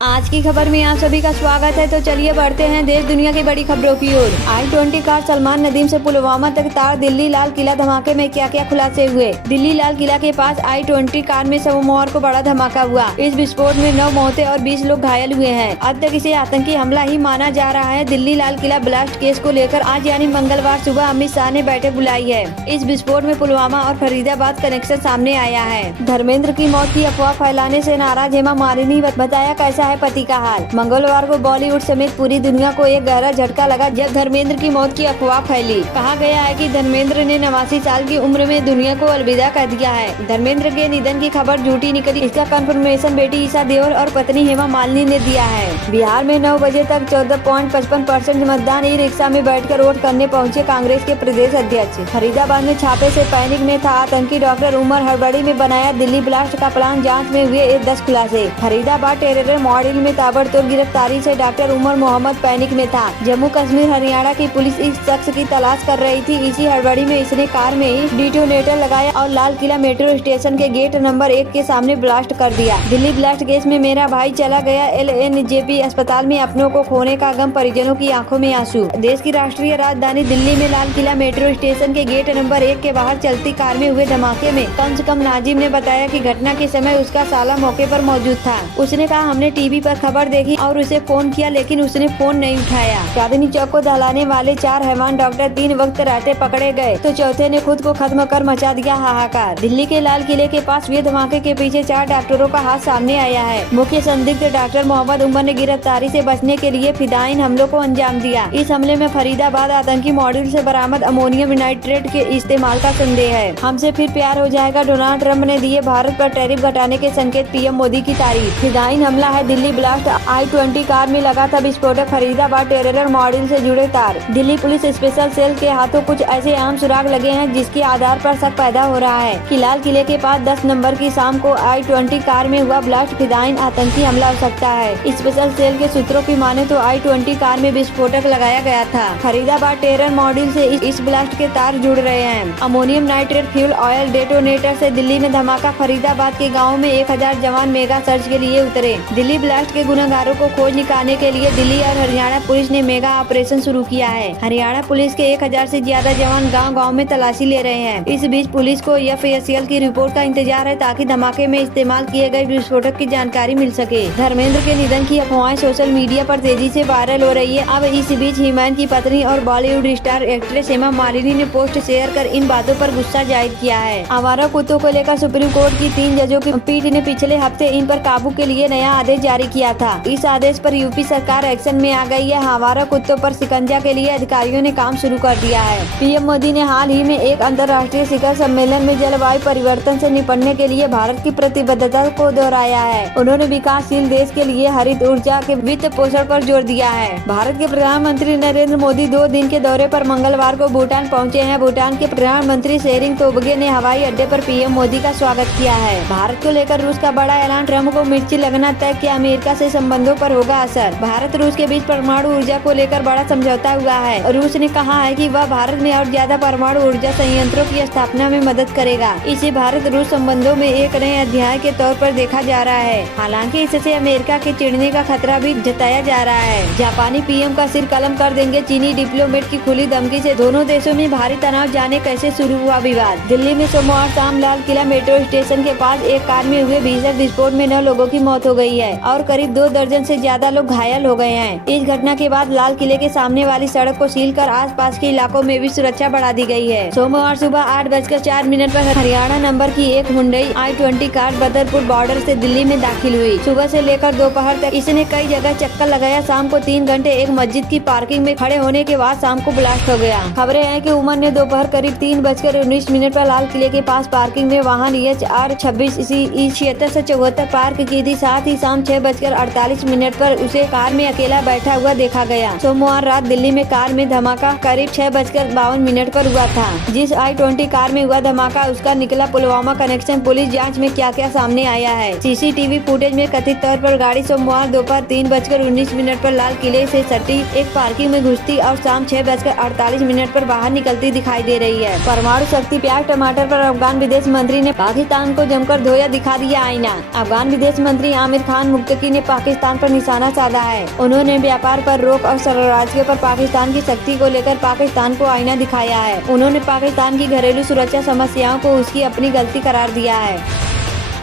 आज की खबर में आप सभी का स्वागत है। तो चलिए बढ़ते हैं देश दुनिया की बड़ी खबरों की ओर। I-20 कार सलमान नदीम से पुलवामा तक तार दिल्ली लाल किला धमाके में क्या क्या खुलासे हुए। दिल्ली लाल किला के पास I-20 कार में सोमवार को बड़ा धमाका हुआ। इस विस्फोट में 9 मौतें और 20 लोग घायल हुए हैं। अब तक इसे आतंकी हमला ही माना जा रहा है। दिल्ली लाल किला ब्लास्ट केस को लेकर आज यानी मंगलवार सुबह अमित शाह ने बैठक बुलाई है। इस विस्फोट में पुलवामा और फरीदाबाद कनेक्शन सामने आया है। धर्मेंद्र की मौत की अफवाह फैलाने से नाराज हेमा मालिनी बताया कैसा है पति का हाल। मंगलवार को बॉलीवुड समेत पूरी दुनिया को एक गहरा झटका लगा जब धर्मेंद्र की मौत की अफवाह फैली। कहा गया है कि धर्मेंद्र ने 89 साल की उम्र में दुनिया को अलविदा कर दिया है। धर्मेंद्र के निधन की खबर झूठी निकली। इसका कंफर्मेशन बेटी ईशा देओल और पत्नी हेमा मालिनी ने दिया है। बिहार में 9 बजे तक 14.55% मतदान ई रिक्शा में बैठकर वोट करने पहुंचे कांग्रेस के प्रदेश अध्यक्ष। फरीदाबाद में छापे से पैनिक में था आतंकी। डॉक्टर उमर हड़बड़ी में बनाया दिल्ली ब्लास्ट का प्लान। जांच में हुए 10 खुलासे। फरीदाबाद टेरर मॉडल में ताबड़तोड़ गिरफ्तारी से डॉक्टर उमर मोहम्मद पैनिक में था। जम्मू कश्मीर हरियाणा की पुलिस इस शख्स की तलाश कर रही थी। इसी हड़बड़ी में इसने कार में ही डिटोनेटर लगाया और लाल किला मेट्रो स्टेशन के गेट नंबर 1 के सामने ब्लास्ट कर दिया। दिल्ली ब्लास्ट केस में मेरा भाई चला गया। LNJP अस्पताल में अपनों को खोने का गम, परिजनों की आंखों में आंसू। देश की राष्ट्रीय राजधानी दिल्ली में लाल किला मेट्रो स्टेशन के गेट नंबर 1 के बाहर चलती कार में हुए धमाके में कम से कम नाजिम ने बताया कि घटना के समय उसका साला मौके पर मौजूद था। उसने कहा हमने टीवी पर खबर देखी और उसे फोन किया लेकिन उसने फोन नहीं उठाया। चांदनी चौक को दहलाने वाले 4 हैवान डॉक्टर 3 वक्त रहते पकड़े गए तो चौथे ने खुद को खत्म कर मचा दिया हाहाकार। दिल्ली के लाल किले के पास हुए धमाके के पीछे 4 डॉक्टरों का हाथ सामने आया है। मुख्य संदिग्ध डॉक्टर मोहम्मद उमर ने गिरफ्तारी से बचने के लिए फिदायीन हमलों को अंजाम दिया। इस हमले में फरीदाबाद आतंकी मॉड्यूल से बरामद अमोनियम नाइट्रेट के इस्तेमाल का संदेह है। हमसे फिर प्यार हो जाएगा। डोनाल्ड ट्रंप ने दिए भारत पर टैरिफ घटाने के संकेत। PM मोदी की तारीफ। फिदायीन हमला है दिल्ली ब्लास्ट। I-20 कार में लगा था विस्फोटक। फरीदाबाद टेरर मॉड्यूल से जुड़े तार। दिल्ली पुलिस स्पेशल सेल के हाथों कुछ ऐसे आम सुराग लगे हैं जिसके आधार पर शक पैदा हो रहा है कि लाल किले के पास 10 नंबर की शाम को I-20 कार में हुआ ब्लास्ट फिदायीन आतंकी हमला हो सकता है। स्पेशल सेल के सूत्रों की माने तो I-20 कार में विस्फोटक लगाया गया था। फरीदाबाद टेरर मॉड्यूल से इस ब्लास्ट के तार जुड़ रहे हैं। Ammonium nitrate fuel oil detonator से दिल्ली में धमाका। फरीदाबाद के गाँव में 1000 जवान मेगा सर्च के लिए उतरे। दिल्ली ब्लास्ट के गुनहगारों को खोज निकालने के लिए दिल्ली और हरियाणा पुलिस ने मेगा ऑपरेशन शुरू किया है। हरियाणा पुलिस के 1000 से ज्यादा जवान गांव-गांव में तलाशी ले रहे हैं। इस बीच पुलिस को FACL की रिपोर्ट का इंतजार है ताकि धमाके में इस्तेमाल किए गए विस्फोटक की जानकारी मिल सके। धर्मेंद्र के निधन की अफवाहें सोशल मीडिया पर तेजी से वायरल हो रही है। अब इस बीच हिमायन की पत्नी और बॉलीवुड स्टार एक्ट्रेस हेमा मालिनी ने पोस्ट शेयर कर इन बातों पर गुस्सा जाहिर किया है। आवारा कुत्तों को लेकर सुप्रीम कोर्ट की 3 जजों की पीठ ने पिछले हफ्ते इन पर काबू के लिए नया आदेश जारी किया था। इस आदेश पर यूपी सरकार एक्शन में आ गई है। आवारा कुत्तों पर शिकंजा के लिए अधिकारियों ने काम शुरू कर दिया है। PM मोदी ने हाल ही में एक अंतर्राष्ट्रीय शिखर सम्मेलन में जलवायु परिवर्तन से निपटने के लिए भारत की प्रतिबद्धता को दोहराया है। उन्होंने विकासशील देश के लिए हरित ऊर्जा के वित्त पोषण पर जोर दिया है। भारत के प्रधानमंत्री नरेंद्र मोदी 2 दिन के दौरे पर मंगलवार को भूटान पहुंचे हैं। भूटान के प्रधानमंत्री शेरिंग तोब्गे ने हवाई अड्डे पर PM मोदी का स्वागत किया है। भारत को लेकर रूस का बड़ा ऐलान। ट्रंप को मिर्ची लगना तय किया। अमेरिका से संबंधों पर होगा असर। भारत रूस के बीच परमाणु ऊर्जा को लेकर बड़ा समझौता हुआ है। रूस ने कहा है कि वह भारत में और ज्यादा परमाणु ऊर्जा संयंत्रों की स्थापना में मदद करेगा। इसे भारत रूस संबंधों में एक नए अध्याय के तौर पर देखा जा रहा है। हालांकि इससे अमेरिका के चिढ़ने का खतरा भी जताया जा रहा है। जापानी PM का सिर कलम कर देंगे। चीनी डिप्लोमेट की खुली धमकी से दोनों देशों में भारी तनाव। जाने कैसे शुरू हुआ विवाद। दिल्ली में सोमवार शाम लाल किला मेट्रो स्टेशन के पास एक कार में हुए भीषण विस्फोट में 9 लोगों की मौत हो गई है और करीब 2 दर्जन से ज्यादा लोग घायल हो गए हैं। इस घटना के बाद लाल किले के सामने वाली सड़क को सील कर आसपास के इलाकों में भी सुरक्षा बढ़ा दी गई है। सोमवार सुबह 8:04 पर हरियाणा नंबर की एक Hyundai I-20 car Badarpur border से दिल्ली में दाखिल हुई। सुबह से लेकर दोपहर तक इसने कई जगह चक्कर लगाया। शाम को 3 घंटे एक मस्जिद की पार्किंग में खड़े होने के बाद शाम को ब्लास्ट हो गया। खबरें हैं कि उमर ने दोपहर करीब 3:19 पर लाल किले के पास पार्किंग में वाहन HR 26 76 से 74 पार्क की थी। साथ ही शाम 6:48 पर उसे कार में अकेला बैठा हुआ देखा गया। सोमवार रात दिल्ली में कार में धमाका करीब 6:52 पर हुआ था। जिस I-20 कार में हुआ धमाका उसका निकला पुलवामा कनेक्शन। पुलिस जांच में क्या क्या सामने आया है। CCTV फुटेज में कथित तौर पर गाड़ी सोमवार दोपहर 3:19 पर लाल किले से सटी एक पार्किंग में घुसती और शाम 6:48 पर बाहर निकलती दिखाई दे रही है। परमाणु शक्ति प्याज टमाटर पर अफगान विदेश मंत्री ने पाकिस्तान को जमकर धोया, दिखा दिया आईना। अफगान विदेश मंत्री आमिर खान मुत्तकी ने पाकिस्तान पर निशाना साधा है। उन्होंने व्यापार पर रोक और शरणार्थियों पर पाकिस्तान की सख्ती को लेकर पाकिस्तान को आईना दिखाया है। उन्होंने पाकिस्तान की घरेलू सुरक्षा समस्याओं को उसकी अपनी गलती करार दिया है।